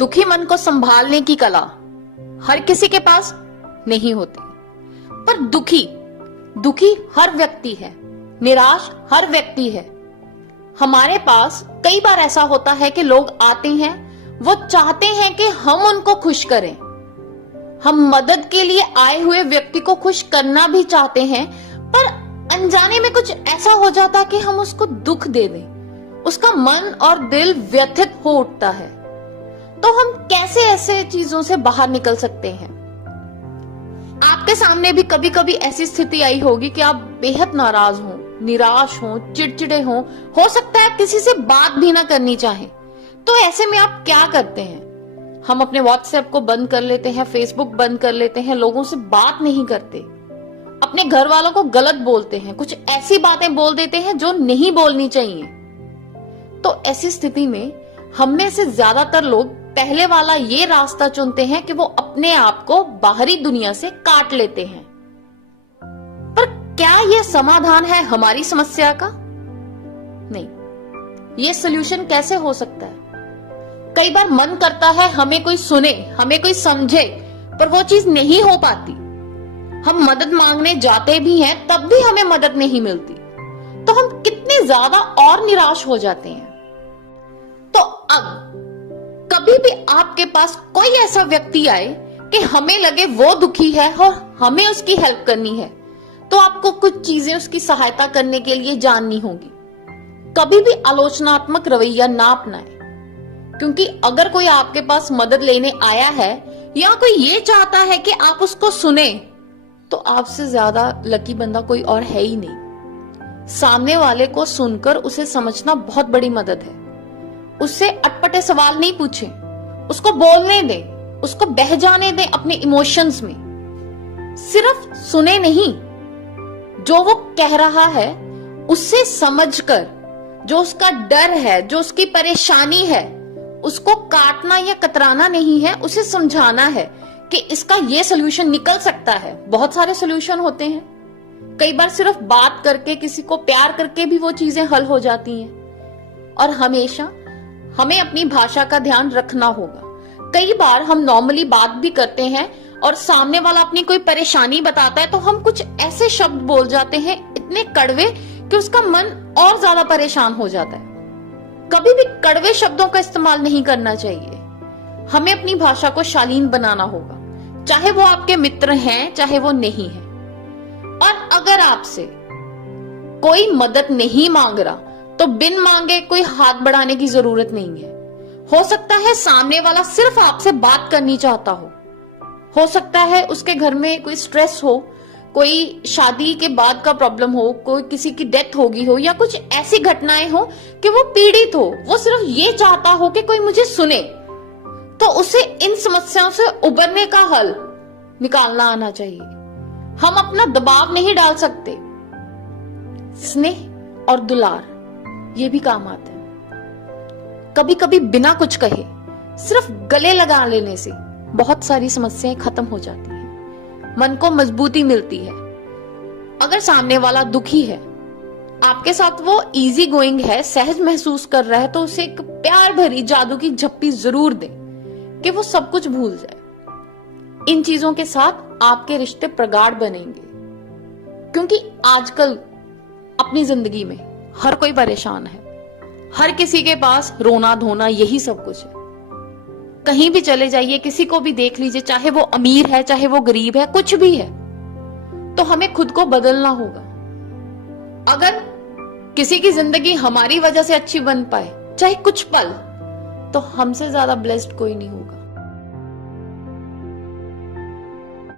दुखी मन को संभालने की कला हर किसी के पास नहीं होती, पर दुखी हर व्यक्ति है, निराश हर व्यक्ति है। हमारे पास कई बार ऐसा होता है कि लोग आते हैं, वो चाहते हैं कि हम उनको खुश करें। हम मदद के लिए आए हुए व्यक्ति को खुश करना भी चाहते हैं, पर अनजाने में कुछ ऐसा हो जाता है कि हम उसको दुख दे दें, उसका मन और दिल व्यथित हो उठता है। तो हम कैसे ऐसे चीजों से बाहर निकल सकते हैं? आपके सामने भी कभी कभी ऐसी स्थिति आई होगी कि आप बेहद नाराज हो, निराश हो, चिड़चिड़े हो सकता है किसी से बात भी ना करनी चाहे। तो ऐसे में आप क्या करते हैं? हम अपने व्हाट्सएप को बंद कर लेते हैं, फेसबुक बंद कर लेते हैं, लोगों से बात नहीं करते, अपने घर वालों को गलत बोलते हैं, कुछ ऐसी बातें बोल देते हैं जो नहीं बोलनी चाहिए। तो ऐसी स्थिति में हम में से ज्यादातर लोग पहले वाला ये रास्ता चुनते हैं कि वो अपने आप को बाहरी दुनिया से काट लेते हैं। पर क्या यह समाधान है हमारी समस्या का? नहीं। ये सॉल्यूशन कैसे हो सकता है? कई बार मन करता है हमें कोई सुने, हमें कोई समझे, पर वो चीज नहीं हो पाती। हम मदद मांगने जाते भी हैं, तब भी हमें मदद नहीं मिलती। तो हम कितने ज्यादा और निराश हो जाते हैं। तो अब कभी भी आपके पास कोई ऐसा व्यक्ति आए कि हमें लगे वो दुखी है और हमें उसकी हेल्प करनी है, तो आपको कुछ चीजें उसकी सहायता करने के लिए जाननी होगी। कभी भी आलोचनात्मक रवैया ना अपनाएं, क्योंकि अगर कोई आपके पास मदद लेने आया है या कोई ये चाहता है कि आप उसको सुने, तो आपसे ज्यादा लकी बंदा कोई और है ही नहीं। सामने वाले को सुनकर उसे समझना बहुत बड़ी मदद है। उससे अटपटे सवाल नहीं पूछे, उसको बोलने दें, उसको बह जाने दें अपने इमोशंस में। सिर्फ सुने नहीं, जो वो कह रहा है उससे समझकर, जो उसका डर है, जो उसकी परेशानी है, उसको काटना या कतराना नहीं है, उसे समझाना है कि इसका ये सोल्यूशन निकल सकता है। बहुत सारे सोल्यूशन होते हैं। कई बार सिर्फ बात करके, किसी को प्यार करके भी वो चीजें हल हो जाती हैं। और हमेशा हमें अपनी भाषा का ध्यान रखना होगा। कई बार हम नॉर्मली बात भी करते हैं और सामने वाला अपनी कोई परेशानी बताता है, तो हम कुछ ऐसे शब्द बोल जाते हैं इतने कड़वे कि उसका मन और ज्यादा परेशान हो जाता है। कभी भी कड़वे शब्दों का इस्तेमाल नहीं करना चाहिए। हमें अपनी भाषा को शालीन बनाना होगा, चाहे वो आपके मित्र हैं, चाहे वो नहीं है। और अगर आपसे कोई मदद नहीं मांग रहा, तो बिन मांगे कोई हाथ बढ़ाने की जरूरत नहीं है। हो सकता है सामने वाला सिर्फ आपसे बात करनी चाहता हो सकता है उसके घर में कोई स्ट्रेस हो, कोई शादी के बाद का प्रॉब्लम हो, कोई किसी की डेथ होगी हो, या कुछ ऐसी घटनाएं हो कि वो पीड़ित हो। वो सिर्फ ये चाहता हो कि कोई मुझे सुने। तो उसे इन समस्याओं से उबरने का हल निकालना आना चाहिए। हम अपना दबाव नहीं डाल सकते। स्नेह और दुलार ये भी काम आता है। कभी कभी बिना कुछ कहे सिर्फ गले लगा लेने से बहुत सारी समस्याएं खत्म हो जाती हैं, मन को मजबूती मिलती है। अगर सामने वाला दुखी है, आपके साथ वो इजी गोइंग है, सहज महसूस कर रहा है, तो उसे एक प्यार भरी जादू की झप्पी जरूर दें कि वो सब कुछ भूल जाए। इन चीजों के साथ आपके रिश्ते प्रगाढ़ बनेंगे, क्योंकि आजकल अपनी जिंदगी में हर कोई परेशान है। हर किसी के पास रोना धोना यही सब कुछ है। कहीं भी चले जाइए, किसी को भी देख लीजिए, चाहे वो अमीर है, चाहे वो गरीब है, कुछ भी है, तो हमें खुद को बदलना होगा। अगर किसी की जिंदगी हमारी वजह से अच्छी बन पाए, चाहे कुछ पल, तो हमसे ज्यादा ब्लेस्ड कोई नहीं होगा।